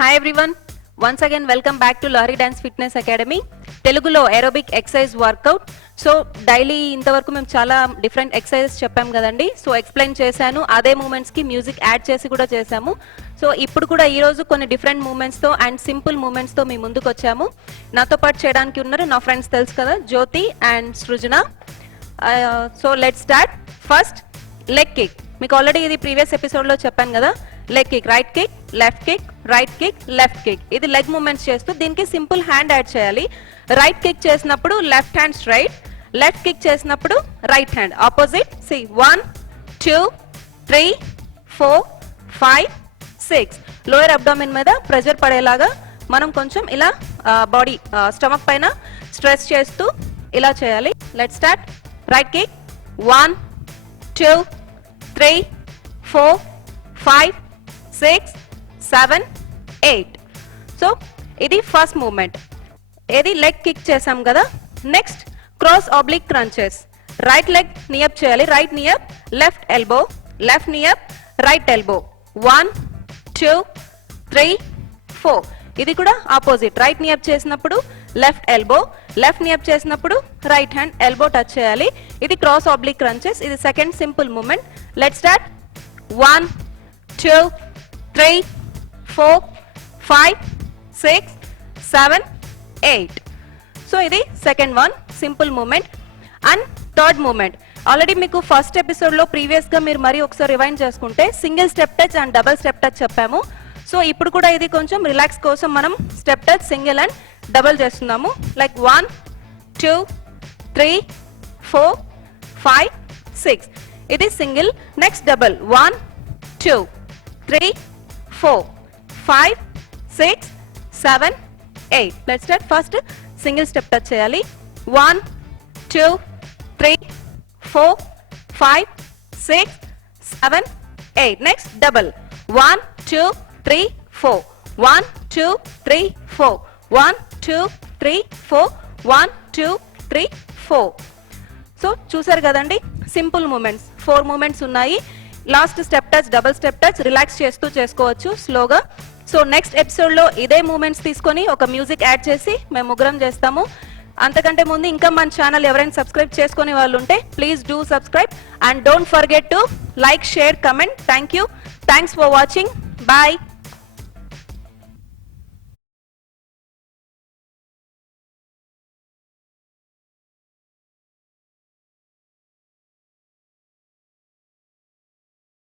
Hi everyone, once again welcome back to Lahari Dance Fitness Academy. Telugulo aerobic exercise workout. So daily ఇంతవరకు మేము చాలా different exercises చెప్పాం కదండి. So explain చేశాను, అదే మూమెంట్స్కి మ్యూజిక్ యాడ్ చేసి కూడా చేశాము. సో ఇప్పుడు కూడా ఈరోజు కొన్ని డిఫరెంట్ మూమెంట్స్తో అండ్ సింపుల్ మూమెంట్స్తో మీ ముందుకు వచ్చాము. నాతో పాటు చేయడానికి ఉన్నారు నా ఫ్రెండ్స్ తెలుసు కదా, Jyothi and Srujana. So let's start. First leg kick. మీకు ఆల్రెడీ ఇది ప్రీవియస్ ఎపిసోడ్లో చెప్పాను కదా. Leg kick, right kick, left kick, right kick, left kick. ఇది లెగ్ మూమెంట్స్ చేస్తూ దీనికి సింపుల్ హ్యాండ్ యాడ్ చేయాలి. రైట్ కిక్ చేసినప్పుడు left hand straight, left kick చేసినప్పుడు right hand opposite. See 1 2 3 4 5 6. Lower abdomen మీద ప్రెషర్ పడేలాగా మనం కొంచెం ఇలా బాడీ స్టమక్ పైన స్ట్రెస్ చేస్తూ ఇలా చేయాలి. Let's start. Right kick 1 2 3 4 5 6 7 8. So ఇది ఫస్ట్ మూమెంట్. ఏది లెగ్ కిక్ చేసాం కదా. Next cross oblique crunches. Right leg knee up చేయాలి, right knee up, left elbow, left knee up, right elbow. 1 2 3 4. ఇది కూడా ఆపోజిట్. రైట్ నియప్ చేసినప్పుడు లెఫ్ట్ ఎల్బో, లెఫ్ట్ నియప్ చేసినప్పుడు రైట్ హ్యాండ్ ఎల్బో టచ్ చేయాలి. ఇది క్రాస్ ఆబ్లిక్ క్రంచెస్. ఇది second simple movement. Let's start. 1 2 3 4 5 6 7 8. So ఇది second one simple movement. And third movement already మీకు first ఎపిసోడ్లో ప్రీవియస్గా మీరు మరీ ఒకసారి రివైండ్ చేసుకుంటే single step touch and double step touch చెప్పాము. సో ఇప్పుడు కూడా ఇది కొంచెం రిలాక్స్ కోసం మనం step touch, single and double చేస్తున్నాము. లైక్ 1 2 3 4 5 6. ఇది single. Next double 1 2 3 4 5 6 7 8. Let's start. First single step touch చేయాలి. 1 2 3 4 5 6 7 8. Next double 1 2 3 4 1 2 3 4 1 2 3 4 1 2 3 4. సో చూసారు కదండి, సింపుల్ మూమెంట్స్ 4 మూమెంట్స్ ఉన్నాయి. Last step touch, double step touch relax చేస్తూ చేసుకోవచ్చు స్లోగా. సో నెక్స్ట్ ఎపిసోడ్లో ఇదే మూమెంట్స్ తీసుకొని ఒక మ్యూజిక్ యాడ్ చేసి మేము ముగ్గురం చేస్తాము. అంతకంటే ముందు ఇంకా మన ఛానల్ ఎవరైనా సబ్స్క్రైబ్ చేసుకునే వాళ్ళు ఉంటే please do subscribe and don't forget to like, share, comment. Thank you. Thanks for watching. Bye.